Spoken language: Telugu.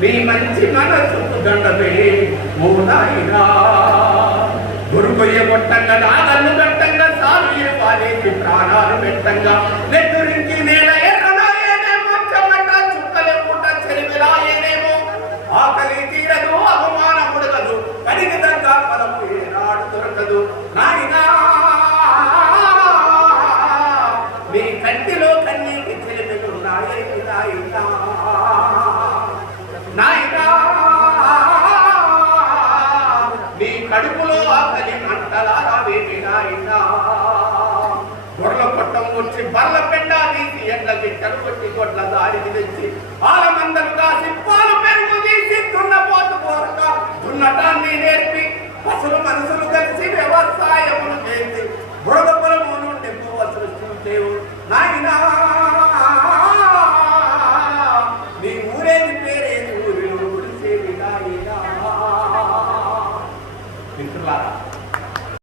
మీ మంచి మనసు దండమే ఓ నాయనా గురుకొయ్య కొట్టంగా నాగన్ను కట్టంగా సాలు పాలేసి ప్రాణాలు పెట్టంగా. నెత్తురించి నేల ఆకలి తీరదు అవమానం ఉడకదు కడిగి తగ్గ ఫలము ఏనాడు దొరకదు. నాయన కంటిలో కన్నీటి చెలిమెలు నాయని నాయనా నాయనా నీ కడుపులో ఆకలి మంటలా రావేమి నాయనా. గొర్రెల కొట్టం వచ్చి బర్ల పెండ తీసి ఎండకి కరుకొట్టి గొడ్ల దారికి తెచ్చి ఆలమందలు కాసి పాలు పెరుగు తీసి దున్నపోతు కోరక దున్నట เป็นขึ้นรัด